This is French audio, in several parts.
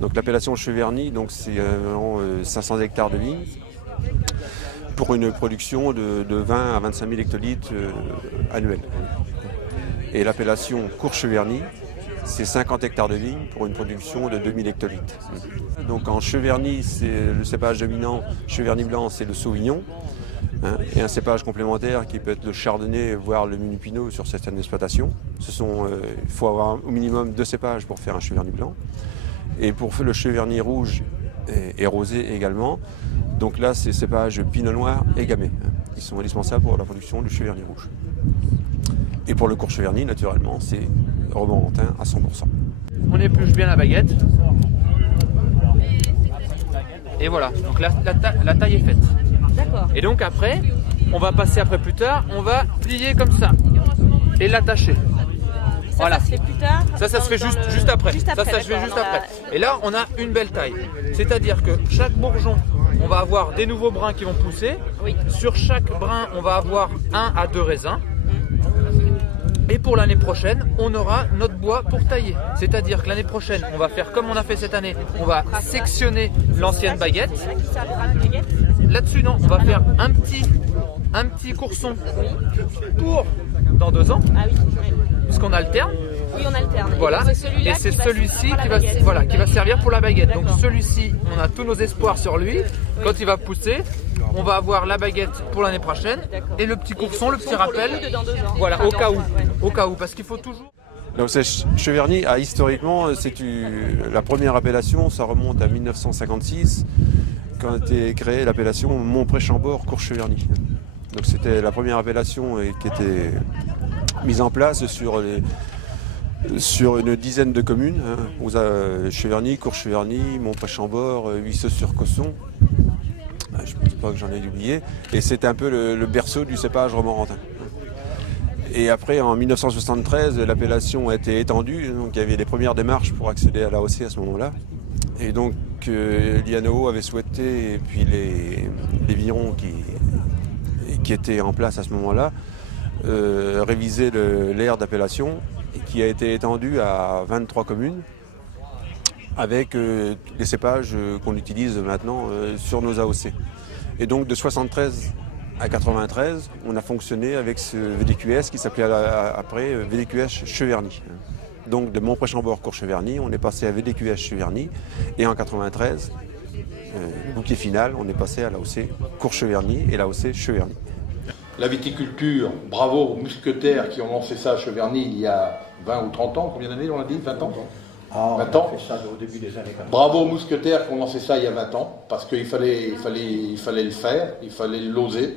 Donc l'appellation Cheverny, donc c'est environ 500 hectares de vignes pour une production de 20 à 25 000 hectolitres annuels. Et l'appellation Cours-Cheverny, c'est 50 hectares de vignes pour une production de 2000 hectolitres. Donc en Cheverny, c'est le cépage dominant, Cheverny blanc, c'est le Sauvignon. Et un cépage complémentaire qui peut être le Chardonnay, voire le Mini Pinot sur certaines exploitations. Il faut avoir au minimum 2 cépages pour faire un Cheverny blanc. Et pour le Cheverny rouge et rosé également, donc là c'est cépages Pinot Noir et Gamay, qui sont indispensables pour la production du Cheverny rouge. Et pour le Cours-Cheverny, naturellement, c'est Romorantin à 100%. On épluche bien la baguette. Et voilà, donc la taille est faite. D'accord. Et donc après, on va passer plus tard, on va plier comme ça et l'attacher. Voilà. Ça se fait plus tard. Ça se fait juste après. Ça se fait juste après. Et là, on a une belle taille. C'est-à-dire que chaque bourgeon, on va avoir des nouveaux brins qui vont pousser. Oui. Sur chaque brin, on va avoir 1 à 2 raisins. Et pour l'année prochaine, on aura notre bois pour tailler. C'est-à-dire que l'année prochaine, on va faire comme on a fait cette année. On va sectionner l'ancienne baguette. C'est là qui servira la baguette. Là-dessus, non, on va faire un petit courson pour dans 2 ans, Ah oui. puisqu'on alterne. Oui, on alterne. Voilà, et c'est celui-ci qui va servir pour la baguette. Donc celui-ci, on a tous nos espoirs sur lui. Quand il va pousser, on va avoir la baguette pour l'année prochaine et le petit courson, le petit rappel. Voilà, au cas où, parce qu'il faut toujours. Donc Cheverny, historiquement, la première appellation, ça remonte à 1956, quand a été créée l'appellation Montpré-Chambord Cours-Cheverny. Donc c'était la première appellation qui était mise en place sur une dizaine de communes, Cheverny, Cours-Cheverny, Montpré-Chambord, Huisseux-sur-Cosson. Je ne pense pas que j'en ai oublié. Et c'était un peu le berceau du cépage romorantin. Et après, en 1973, l'appellation a été étendue. Donc il y avait les premières démarches pour accéder à l'AOC à ce moment-là. Et donc l'INO avait souhaité, et puis les vignerons qui étaient en place à ce moment-là, réviser l'aire d'appellation, qui a été étendue à 23 communes, avec les cépages qu'on utilise maintenant sur nos AOC. Et donc de 73 à 93, on a fonctionné avec ce VDQS qui s'appelait après VDQS Cheverny. Donc de Montpré-Chambord Cours-Cheverny, on est passé à VDQS Cheverny, et en 93, bouquet final, on est passé à l'AOC Cours-Cheverny et l'AOC Cheverny. La viticulture, bravo aux mousquetaires qui ont lancé ça à Cheverny il y a 20 ou 30 ans, combien d'années on a dit 20 ans 20 ans. On a fait ça au début des années 80. Bravo aux mousquetaires qui ont lancé ça il y a 20 ans, parce qu'il fallait le faire, il fallait l'oser.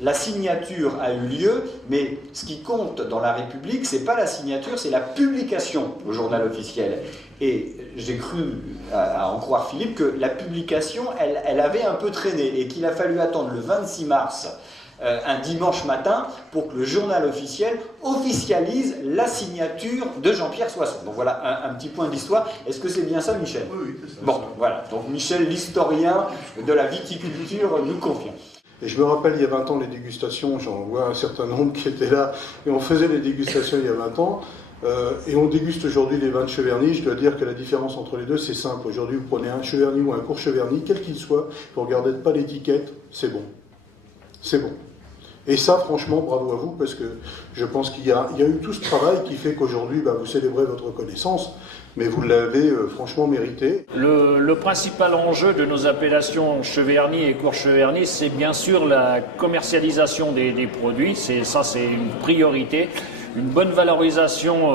La signature a eu lieu, mais ce qui compte dans la République, c'est pas la signature, c'est la publication au journal officiel. Et j'ai cru, à en croire Philippe, que la publication, elle avait un peu traîné et qu'il a fallu attendre le 26 mars, un dimanche matin, pour que le journal officiel officialise la signature de Jean-Pierre Soisson. Donc voilà un petit point d'histoire. Est-ce que c'est bien ça, Michel? Oui, c'est ça. Bon, voilà. Donc Michel, l'historien de la viticulture, nous confirme. Et je me rappelle, il y a 20 ans, les dégustations, j'en vois un certain nombre qui étaient là, et on faisait les dégustations il y a 20 ans, et on déguste aujourd'hui les vins de Cheverny. Je dois dire que la différence entre les deux, c'est simple. Aujourd'hui, vous prenez un Cheverny ou un Cours-Cheverny, quel qu'il soit, vous ne regardez pas l'étiquette, c'est bon. C'est bon. Et ça, franchement, bravo à vous, parce que je pense qu'il y a eu tout ce travail qui fait qu'aujourd'hui, vous célébrez votre reconnaissance, mais vous l'avez franchement mérité. Le principal enjeu de nos appellations Cheverny et Cours-Cheverny, c'est bien sûr la commercialisation des produits. C'est une priorité. Une bonne valorisation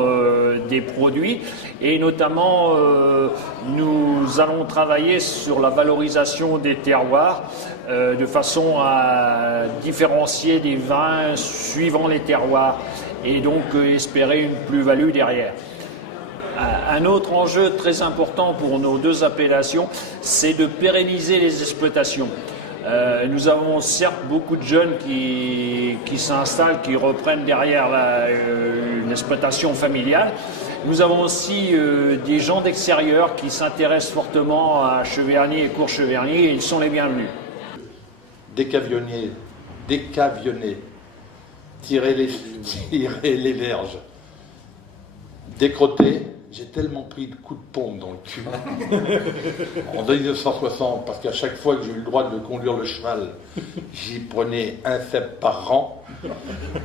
des produits, et notamment nous allons travailler sur la valorisation des terroirs de façon à différencier des vins suivant les terroirs et donc espérer une plus-value derrière. Un autre enjeu très important pour nos deux appellations, c'est de pérenniser les exploitations. Nous avons certes beaucoup de jeunes qui s'installent, qui reprennent derrière une exploitation familiale. Nous avons aussi des gens d'extérieur qui s'intéressent fortement à Cheverny et Cours-Cheverny, et ils sont les bienvenus. Décavionner, tirer les verges, décrotter, j'ai tellement pris de coups de pompe dans le cul en 1960, parce qu'à chaque fois que j'ai eu le droit de conduire le cheval, j'y prenais un cep par rang.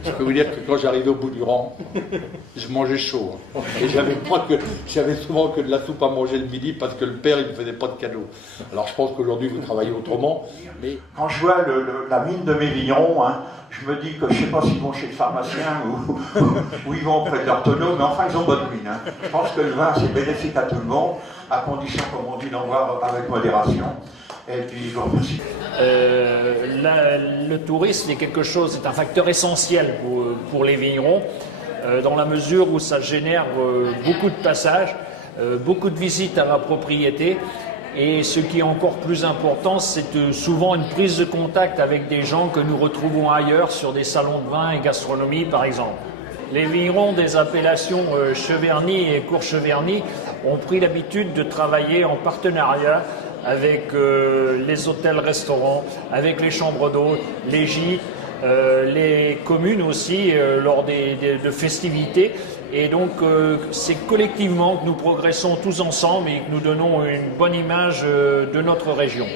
Je peux vous dire que quand j'arrivais au bout du rang, je mangeais chaud. Et j'avais souvent que de la soupe à manger le midi parce que le père, il ne me faisait pas de cadeaux. Alors je pense qu'aujourd'hui, vous travaillez autrement. Mais quand je vois la mine de mes vignerons, hein, je me dis que je ne sais pas s'ils vont chez le pharmacien ou ils vont auprès de leur tonneau, mais enfin ils ont bonne mine. Hein. Je pense que le vin c'est bénéfique à tout le monde, à condition, comme on dit, d'en boire avec modération. Et puis je vous remercie. Le tourisme est quelque chose, c'est un facteur essentiel pour les vignerons, dans la mesure où ça génère beaucoup de passages, beaucoup de visites à la propriété. Et ce qui est encore plus important, c'est souvent une prise de contact avec des gens que nous retrouvons ailleurs sur des salons de vin et gastronomie par exemple. Les vignerons des appellations Cheverny et Cours-Cheverny ont pris l'habitude de travailler en partenariat avec les hôtels-restaurants, avec les chambres d'hôtes, les gîtes, les communes aussi lors de festivités. Et donc c'est collectivement que nous progressons tous ensemble et que nous donnons une bonne image de notre région.